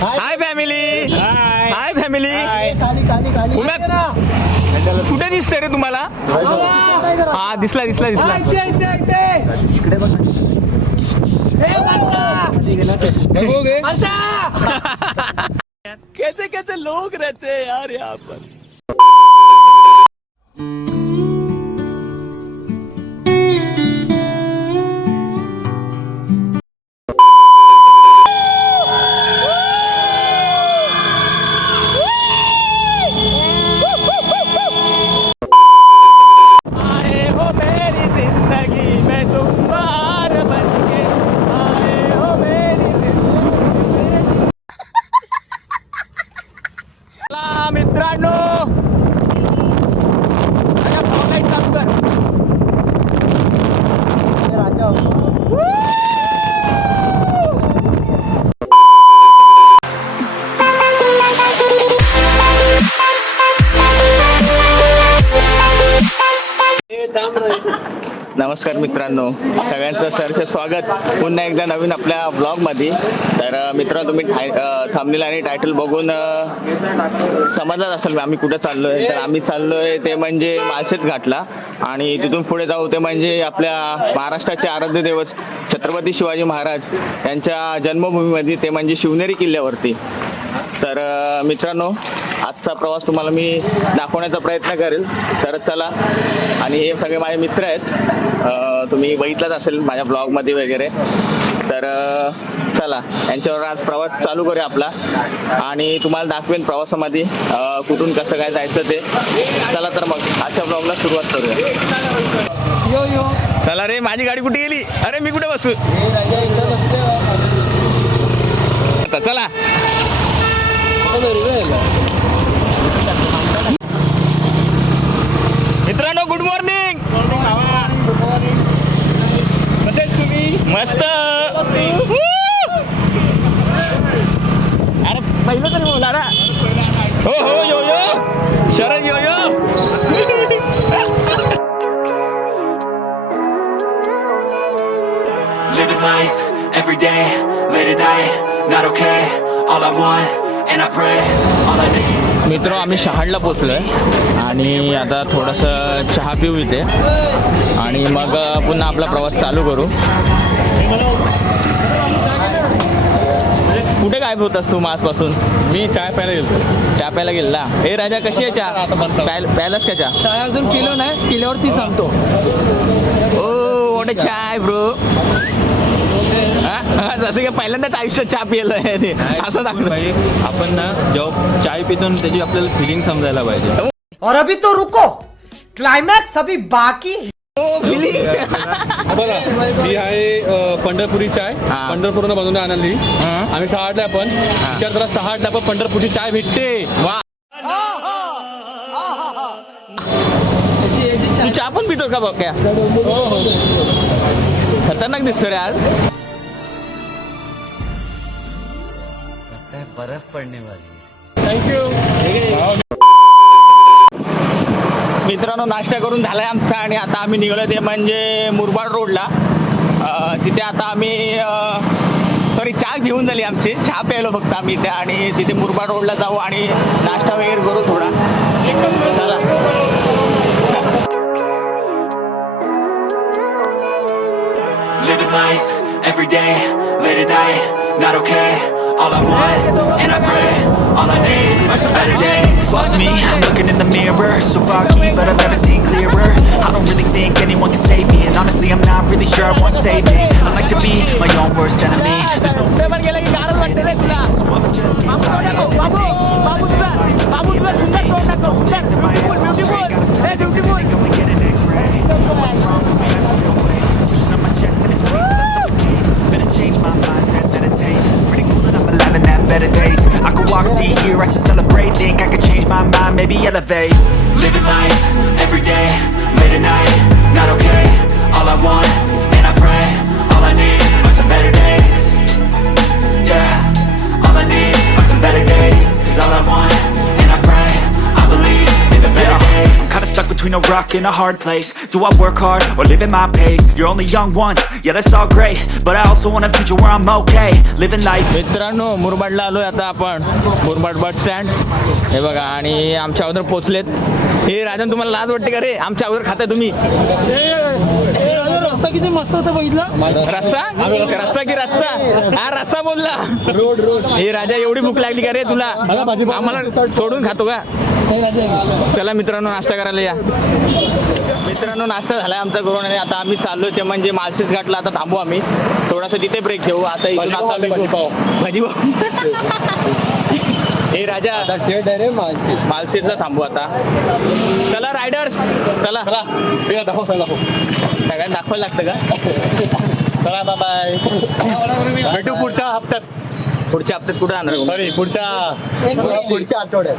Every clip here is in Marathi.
Hi family. Hi family. कुठे दिसतंय रे तुम्हाला? हा दिसला दिसला दिसला. कैसे कैसे लोग रहते हैं यार यहाँ पर. मित्रांनो चालू कर. नमस्कार मित्रांनो, सगळ्यांचं सहर्ष स्वागत पुन्हा एकदा नवीन आपल्या ब्लॉगमध्ये. तर मित्रांनो, तुम्ही थंबनेल आणि टायटल बघून समजलाच असेल आम्ही कुठं चाललो आहे. तर आम्ही चाललो आहे ते म्हणजे माळशेज घाटला आणि तिथून पुढे जाऊ ते म्हणजे आपल्या महाराष्ट्राचे आराध्य दैवत छत्रपती शिवाजी महाराज यांच्या जन्मभूमीमध्ये ते म्हणजे शिवनेरी किल्ल्यावरती. तर मित्रांनो, आजचा प्रवास तुम्हाला मी दाखवण्याचा प्रयत्न करेल. तर चला. आणि हे सगळे माझे मित्र आहेत, तुम्ही बघितलंच असेल माझ्या ब्लॉगमध्ये वगैरे. तर चला, यांच्यावर आज प्रवास चालू करूया आपला आणि तुम्हाला दाखवेन प्रवासामध्ये कुठून कसं काय जायचं ते. चला तर मग आजच्या ब्लॉगला सुरुवात करूया. यो यो चला रे. माझी गाडी कुठे गेली? अरे मी कुठे बसू? आता चला. मित्रांनो, गुड मॉर्निंग. कसेच तुम्ही? मस्त. अरे पहिलं तरी बोला ना. हो हो यो यो शरद यो यो. Living life every day, late at night, not okay. All I want and I pray, all I need. मित्र, आम्ही शहाडला पोचलोय आणि आता थोडंसं चहा पिऊ इथे आणि मग पुन्हा आपला प्रवास चालू करू. कुठे गायब होतास तू आजपासून? मी चाय प्यायला गेलो. चहा प्यायला गेला. हे राजा, कशी आहे चहा? प्यायलाच का चहा? चाय अजून पिलो नाही, पिल्यावरती सांगतो. ओ व्हॉट अ चाय ब्रो. जसं की पहिल्यांदाच आयुष्यात चहा पिलं आहे ते असं दाखवलं. आपण ना जेव्हा चाय पितो त्याची आपल्याला फिलिंग समजायला पाहिजे. और अभी तो रुको, क्लाइमॅक्स अभी बाकी. बघा, ही आहे पंढरपुरी चाय. पंढरपूरनं बनवून आणली आम्ही. 6:08 आपण विचार करा, 6:08 आपण पंढरपूरची चाय भेटते. वा. तू चहा पण पितो का? बघ क्या खतरनाक दिसतो रे आज. बर्फ पडने वाली. थँक्यू. मित्रांनो, नाश्ता करून झालाय आमचा आणि आता आम्ही निघालो ते म्हणजे मुरबाड रोडला. तिथे आता आम्ही सॉरी चहा घेऊन झाली आमची. चहा प्यायलो फक्त आम्ही इथे आणि तिथे मुरबाड रोडला जाऊ आणि नाश्ता वगैरे करू थोडा. चला. Living life every day, late at night, not okay. All I want and I pray, all I need are some better days. Fuck me, I'm looking in the mirror, so foggy, but I've never seen clearer. I don't really think anyone can save me, and honestly I'm not really sure I want saving. I like to be my own worst enemy. There's no so I'ma just keep fighting. Only get an X-ray. What's wrong with me? I just feel weight pushing up my chest and it's squeezed till I suffocate. Better change my mindset, meditate. It's pretty cool that I'm alive and have better days. I could walk, see, hear, I should celebrate. Think I could change my mind, maybe elevate. Living life every day, late at night, not okay. All I want and I pray, all I need are some better days. Yeah, all I need are some better days. 'Cause all I want and I pray, I believe in the better days. I'm kinda stuck between a a rock in a hard place. Do I work hard or live at my pace? You're only young once, yeah that's all great, but I also want a future where I'm okay, living life. मित्रांनो मुरबाडला आलोय आता आपण, मुरबाड बस स्टँड हे बघा. आणि आमच्या अगोदर पोचलेत. हे राजन तुम्हाला लाज वाटते का रे? आमच्या अगोदर खाताय तुम्ही. रस्ता किती मस्त होता बघितला. रस्सा रस्सा की रस्ता? हा रस्सा बोलला. Road road. हे राजा एवढी भूक लागली का रे तुला? आम्हाला सोडून खातो का? चला मित्रांनो नाश्ता करायला या. मित्रांनो नाश्ता झालाय आमचा करून आणि आता आम्ही चाललोय ते म्हणजे मालशेज घाटला. आता थांबू आम्ही थोडासा तिथे ब्रेक घेऊ. आता इथून आता भाजी हे राजा मालशेजला थांबू आता. चला रायडर्स चला. दाखव सगळ्यांना दाखवायला लागतं का? चला बाय, भेटू पुढच्या हप्त्यात. पुढच्या हप्त्यात कुठे आणणार? सॉरी पुढच्या आठवड्यात.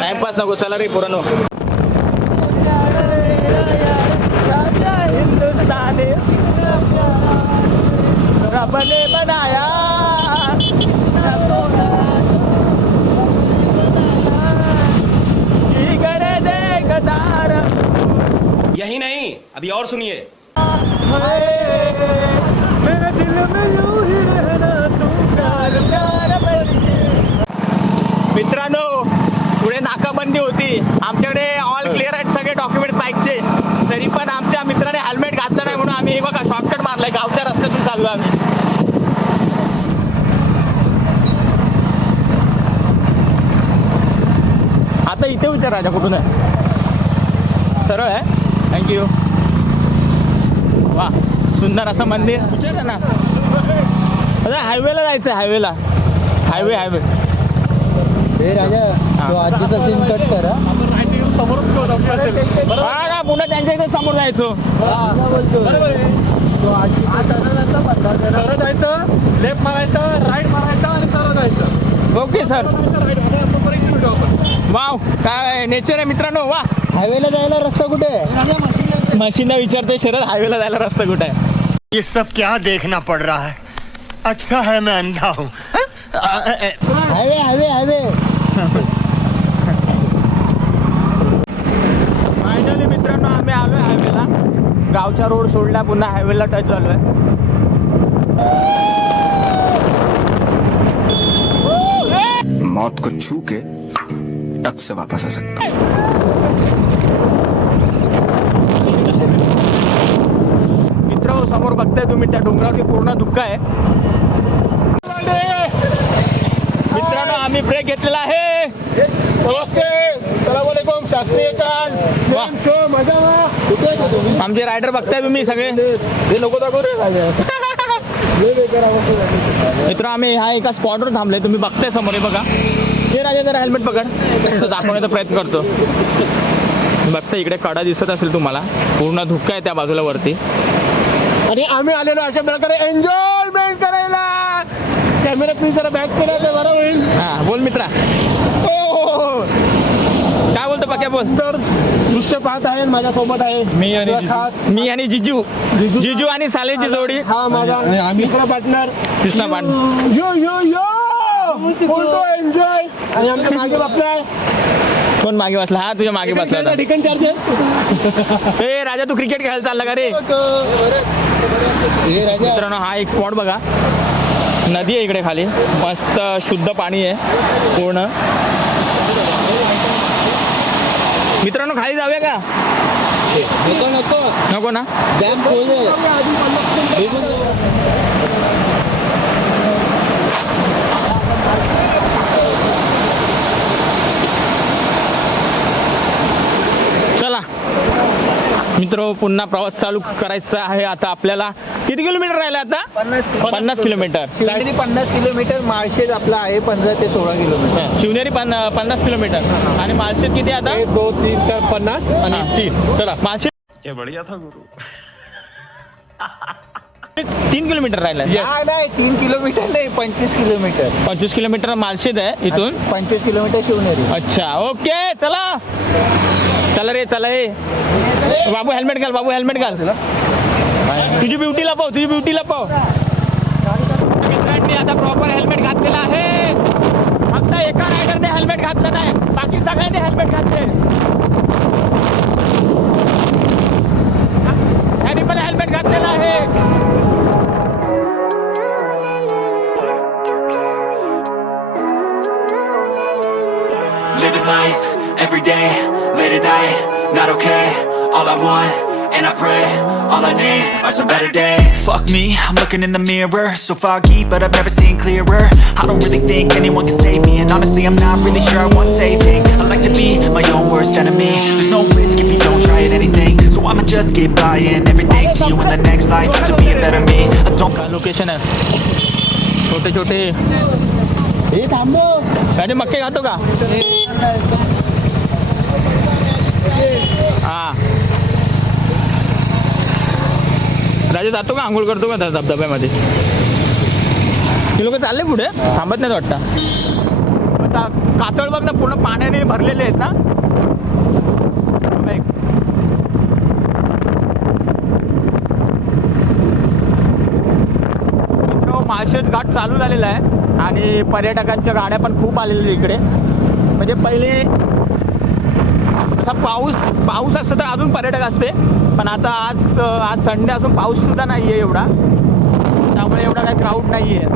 टाइमपास नको. चला रे पुरानो. यही नहीं, अभी और सुनिए. मित्रांनो पुढे नाकाबंदी होती. आमच्याकडे ऑल क्लिअर आहेत सगळे डॉक्युमेंट बाईकचे. तरी पण आमच्या मित्राने हेल्मेट घातलं नाही म्हणून आम्ही हे बघा शॉर्टकट मारलाय. गावच्या रस्त्यातून चाललो आम्ही. आता इथे विचार राजा कुठून आहे? सरळ आहे. थँक्यू. वा सुंदर असं मंदिर. विचार ना. आता हायवेला जायचं. हायवे आजीचा कट करा. पुन्हा त्यांच्या इथे समोर जायचो. सरळ जायचं, लेफ्ट मारायचं, राईट मारायचं आणि सरळ जायचं. Okay sir. वाव काय नेचर आहे मित्रांनो. वा हायवेला जायला रस्ता कुठे? मशीन विचारते शरद हायवेला जायला रस्ता कुठे आहे? ये सब क्या देखना पड़ रहा है? अच्छा है मैं अंधा हूँ. हायवे फायनली मित्रांनो आम्ही आलोय हायवेला. गावचा रोड सोडला पुन्हा हायवेला टच झालोय. मौत को छू के टक से वापस आ सकता. मित्र समोर बघताय तुम्ही त्या डोंगरावरती पूर्ण धुक्क आहे. मित्रांनो आम्ही ब्रेक घेतलेला आहे. सलामकुम शास्त्रीय आमचे रायडर बघताय तुम्ही सगळे. लोक मित्र आम्ही ह्या एका स्पॉटवर थांबले. तुम्ही बघताय समोर. हे बघा हे राजा जरा हेल्मेट पकड. दाखवण्याचा प्रयत्न करतो. बघता इकडे कडा दिसत असेल तुम्हाला. पूर्ण धुक्का आहे त्या बाजूला वरती. आणि आम्ही आलेलो अशा प्रकारे एन्जॉयमेंट करायला. कॅमेरा प्लीज जरा बॅक केला तर बरं होईल. हा बोल मित्रा. काय बोलतो पक्या बोल. तर दृश्य पाहत आहे माझ्यासोबत आहे मी आणि जिजू आणि सालेची जोडी. हा माझा मित्र पार्टनर कृष्णा पांड. एन्जॉय. आणि आमच्या मागे बसलाय. कोण मागे बसला? हा तुझ्या मागे बसला होता. डेकन चार्जेस. ए राजा तू क्रिकेट खेळायला चालला का रे? मित्रांनो हा एक स्पॉट बघा. नदी आहे इकडे खाली. मस्त शुद्ध पाणी आहे पूर्ण. मित्रांनो खाली जाऊया का? नको ना. डॅम खोल चला मित्र पुन्हा प्रवास चालू करायचा आहे आता आपल्याला. किती किलोमीटर राहिलं आता? 50 किलोमीटर. 50 किलोमीटर. माळशेज आपला आहे 15 ते 16 किलोमीटर. शिवनेरी 50 किलोमीटर आणि मालशेज किती आता? 1 2 3 4 50 आणि 3. चला मालशेज बढ़िया था गुरु. 3 किलोमीटर राहिलं. नाही 3 किलोमीटर नाही 25 किलोमीटर. 25 किलोमीटर मालशेज आहे इथून. 25 किलोमीटर शिवनेरी. अच्छा ओके चला. चला रे चला. हे बाबू हेल्मेट घाल. बाबू हेल्मेट घाल. तुझी ब्युटी लपव. मित्रांनी आता प्रॉपर हेल्मेट घातलेला आहे. फक्त एका रायडरने हेल्मेट घातलं नाही. बाकी सगळ्यांनी हेल्मेट घातले. life, every day, late at night, not okay. All I want, and I pray, all I need are some better days. Fuck me, I'm looking in the mirror, so foggy, but I've never seen clearer. I don't really think anyone can save me, and honestly I'm not really sure I want saving. I like to be my own worst enemy. There's no risk if you don't try at anything, so I'ma just keep buying everything. See you in the next life, to be a better me. I don't. काय लोकेशन आहे छोटे छोटे राजे मक्के खातो का हा राजे जातो का आंघोळ करतो का त्या धबधब्यामध्ये ते लोक चालले पुढे थांबत नाहीत वाटतं आता कातळ बघ ना पूर्ण पाण्याने भरलेले आहेत ना माळशेज घाट चालू झालेला आहे आणि पर्यटकांच्या गाड्या पण खूप आलेल्या इकडे म्हणजे पहिले असा पाऊस असतं तर अजून पर्यटक असते पण आता आज संडे असून पाऊस सुद्धा नाही आहे एवढा त्यामुळे एवढा काही क्राऊड नाही आहे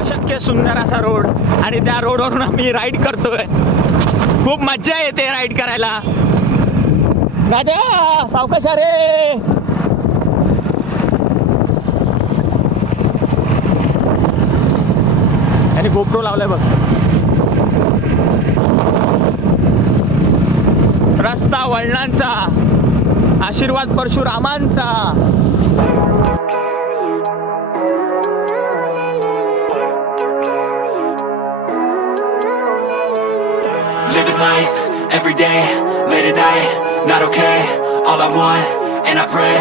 अशक्य सुंदर असा रोड आणि त्या रोडवरून आम्ही राईड करतोय खूप मज्जा येते राईड करायला राजा सावकाश रे आणि गोप्रो लावलाय बघ रस्ता वळणांचा आशीर्वाद परशुरामांचा Living life, every day, late at night, not okay. All I want, and I pray,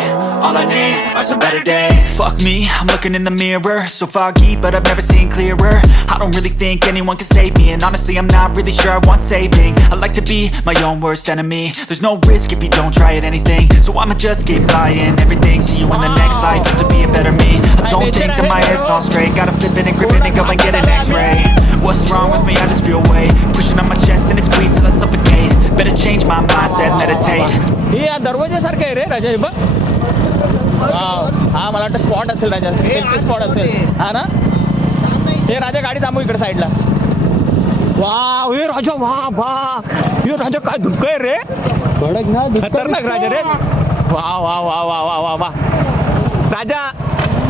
all I need are some better days. Fuck me, I'm looking in the mirror, so foggy, but I've never seen clearer. I don't really think anyone can save me, and honestly I'm not really sure I want saving. I like to be my own worst enemy. There's no risk if you don't try at anything, so I'ma just keep buying everything. See you in the next life, to be a better me. I don't think that my head's on straight, gotta flip it and grip it and go and get an x-ray. What's wrong with me? I just feel weight pushing on my chest and it squeezes till I suffocate. Better change my mindset, meditate. हे या दरवाजासारखं आहे रे राजा हे बघ हा मला वाटतं स्पॉट असेल राजा सेल्फी स्पॉट असेल हा ना हे राजा गाडी थांबू इकडे साईडला वा हे राजा वा वा हे राजा काय धुक आहे रे खतरनाक राजा रे वा वा वा वा वा वा वा राजा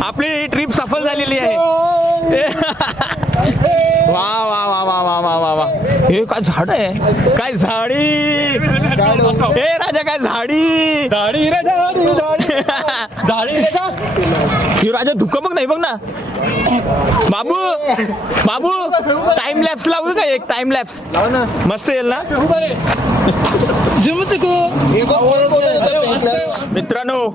आपली ट्रिप सफल झालेली आहे वा वा वा वा वा वा वा वा हे काय झाड आहे काय झाडी हे राजा काय झाडी झाडी रे झाडी झाडी हे राजा धुकं बघ नाही बघ ना बाबू बाबू टाइम लॅप्स लावू का एक टाइम लॅप्स मस्त येईल ना मित्रांनो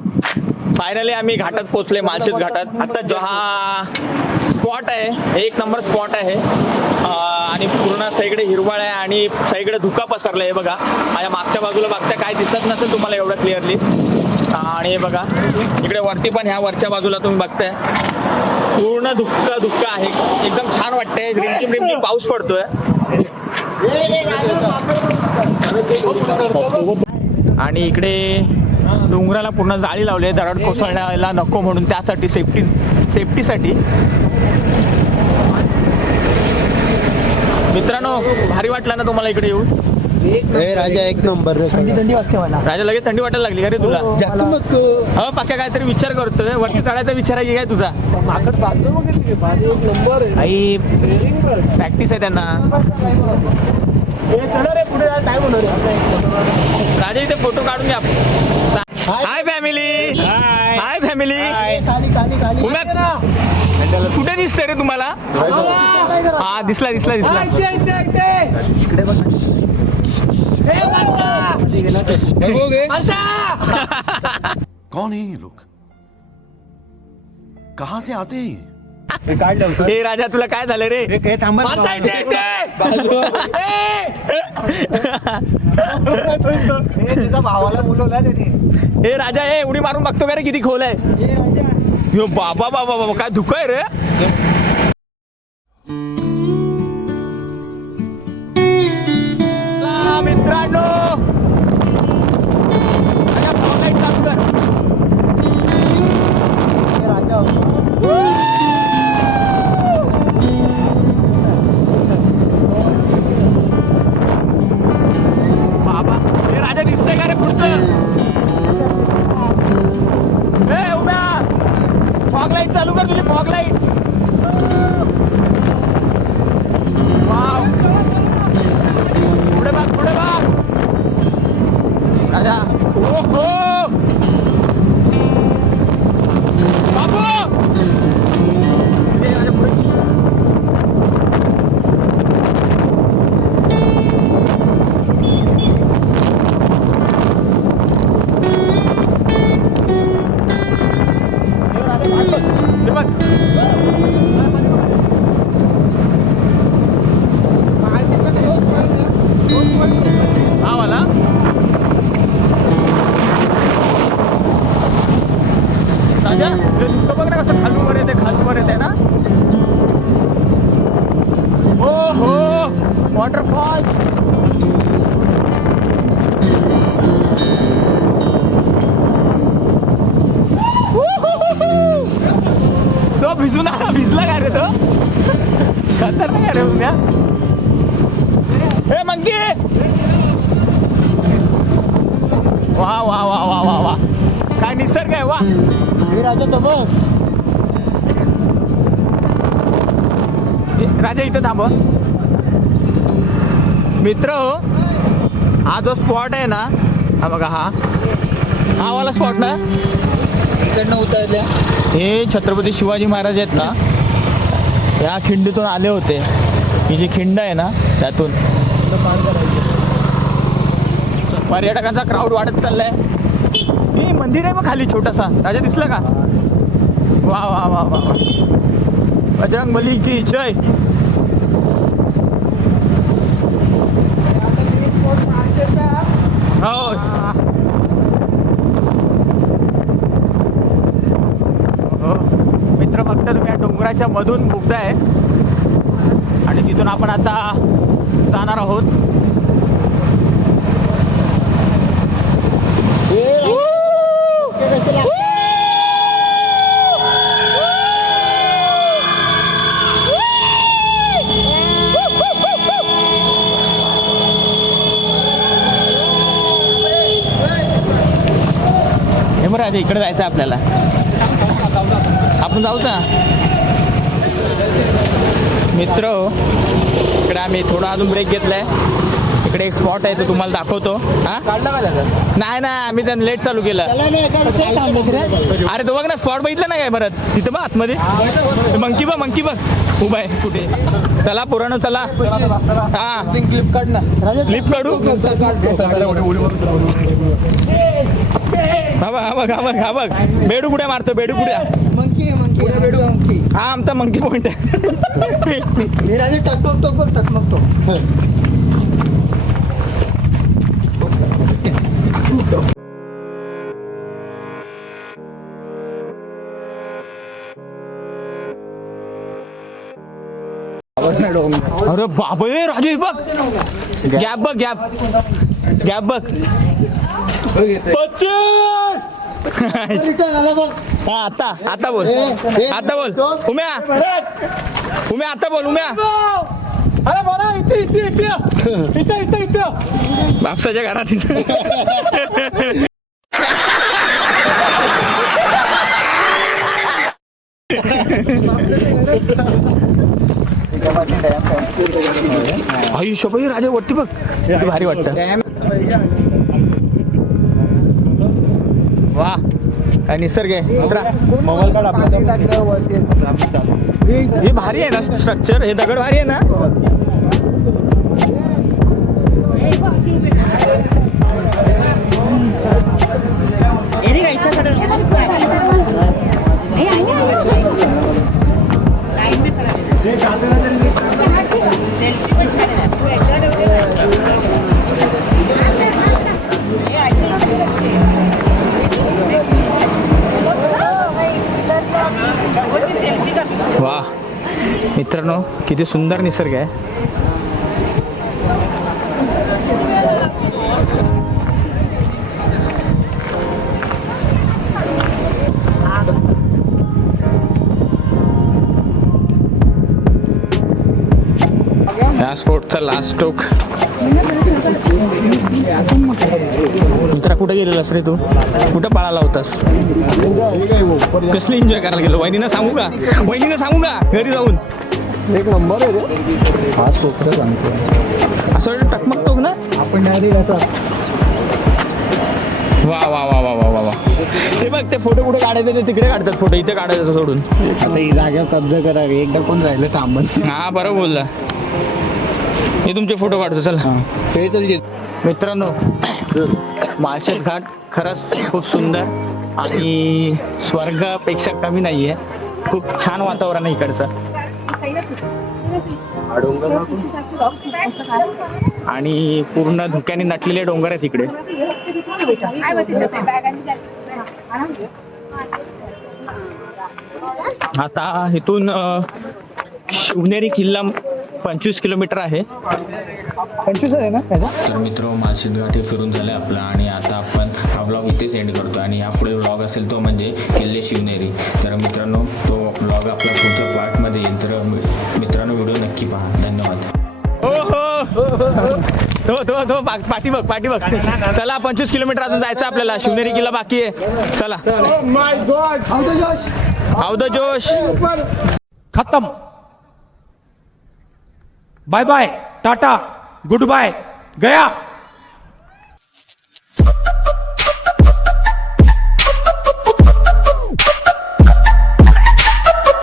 फायनली आम्ही घाटात पोहोचले माळशेज घाटात आता जो हा स्पॉट आहे एक नंबर स्पॉट आहे आणि पूर्ण सगळीकडे हिरवळ आहे आणि सगळीकडे धुका पसरला आहे बघा माझ्या मागच्या बाजूला बघता काय दिसत नसेल तुम्हाला एवढं क्लिअरली आणि हे बघा इकडे वरती पण ह्या वरच्या बाजूला तुम्ही बघताय पूर्ण धुक्का आहे एकदम छान वाटतंय रिमझिम रिमझिम पाऊस पडतोय आणि इकडे डोंगराला पूर्ण जाळी लावली आहे दरड कोसळण्याला नको म्हणून त्यासाठी सेफ्टीसाठी मित्रांनो भारी वाटला ना तुम्हाला इकडे येऊन राजा एक नंबर थंडी वाजते मला राजा लगेच थंडी वाटायला लागली का रे तुला हो पक्का काहीतरी विचार करतोय वरती चढायचा विचार आहे काय तुझा आई प्रॅक्टिस आहे त्यांना राजा इथे फोटो काढून घ्या हाय फॅमिली हाय फॅमिली कुठे दिसतंय रे तुम्हाला हा दिसला दिसला दिसला कौन है ये लोग कहाँ से आते हैं हे राजा तुला काय झालं रे तुझ्या भावाला बोलवला त्याने हे राजा हे उडी मारून बघतो का रे किती खोल आहे यो बाबा बाबा बाबा काय धुक आहे रे मित्रांनो फॉग लाईट चालू कर तुझी फॉग लाईट. वाव पुढे बघ राजा. ओहो बाबू ए, राजा पुढे. हे बघ. हा वाला राजा हे दुसरं बघ ना कसं खालूवर येते ना. हो हो वॉटरफॉल्स. तो भिजला काय रे तो. खतरनाक रे उम्या. हे मंकी. वा वा वा वा वा वा काय निसर्ग आहे. वा राजा तो बघ. राजा इथं थांब मित्र. हा जो स्पॉट आहे ना हा बघा हा वाला स्पॉट ना. इकडनं उतरल्या हे छत्रपती शिवाजी महाराज आहेत ना या खिंडीतून आले होते. ही जी खिंड आहे ना त्यातून पर्यटकांचा क्राऊड वाढत चाललाय. हे मंदिर आहे मग खाली छोटासा. राजा दिसलं का. वा वा वा वा वा. बजरंग बली की जय. हो मित्र फक्त तुम्ही या डोंगराच्या मधून बुकताय आणि तिथून आपण आता जाणार आहोत. हे मग राजा इकडे जायचं आपल्याला. आपण जाऊ ना मित्र. इकडे आम्ही थोडा अजून ब्रेक घेतलाय. इकडे एक स्पॉट आहे तो तुम्हाला दाखवतो. हा नाही ना आम्ही त्यानं लेट चालू केलं. अरे तो बघ ना स्पॉट बघितलं ना काय परत तिथं बघ आतमध्ये. मंकी बघ उभा आहे कुठे. चला पुराण चला. हा क्लिप काढ ना. क्लिप काढू. हा बघ बेडू कुठे मारतो. बेडू कुठे. मंकी हा आमचा मंकी पॉइंट आहे. राजा टकमकतो. अरे बाबा राजे बघ. गॅप बघ. आता बोल उम्या आता बोल उम्या. अरे बोला इथे बापसाच्या घरात. आयुष्य भाई राजा वरती बघ किती भारी वाटतं. वा काय निसर्ग आहे. हे भारी आहे ना स्ट्रक्चर. हे दगड भारी आहे ना. वा मित्रांनो किती सुंदर निसर्ग आहे. या स्पोर्टचा लास्ट स्ट्रोक मित्रा कुठे गेलेलास रे तू? कुठं पळाला होतास? कसली एन्जॉय करायला गेलो? वहिनीनं सांगू का? वहिनीनं सांगू का घरी जाऊन? एक नंबर आहे रे हा सोपं सांगतो असं वाटतं टकमकतो ना आपण डायरेक्ट असा वा वा वा वा वा वा वा. ते बघ ते फोटो कुठे काढायचे ते तिकडे काढतात फोटो, इथे काढायचं सोडून. आता ही जागा कब्जा करावी एकदा कोण राहिलं थांबत हा बरोबर बोलला. हे तुमचे फोटो काढतो चला. ते चल मित्रांनो माळशेज घाट खरंच खूप सुंदर आणि स्वर्गापेक्षा कमी नाहीये. खूप छान वातावरण आहे इकडचं आणि पूर्ण धुक्याने नटलेले डोंगर आहेत इकडे. आता इथून शिवनेरी किल्ला 25 किलोमीटर आहे. 25 आहे ना तर मित्र माळशेज घाट हे फिरून झालं आपला आणि आता आपण हा ब्लॉग इथेच एंड करतो आणि यापुढे ब्लॉग असेल तो म्हणजे किल्ले शिवनेरी. तर मित्रांनो तो ब्लॉग आपला पुढच्या पार्टमध्ये येईल. तर मित्रांनो व्हिडिओ नक्की पहा. धन्यवाद. तो पाठी बघ चला 25 किलोमीटर अजून जायचं आपल्याला. शिवनेरी किल्ला बाकी आहे. चला हाऊ द जोश. खत्म. Bye bye tata good bye गया.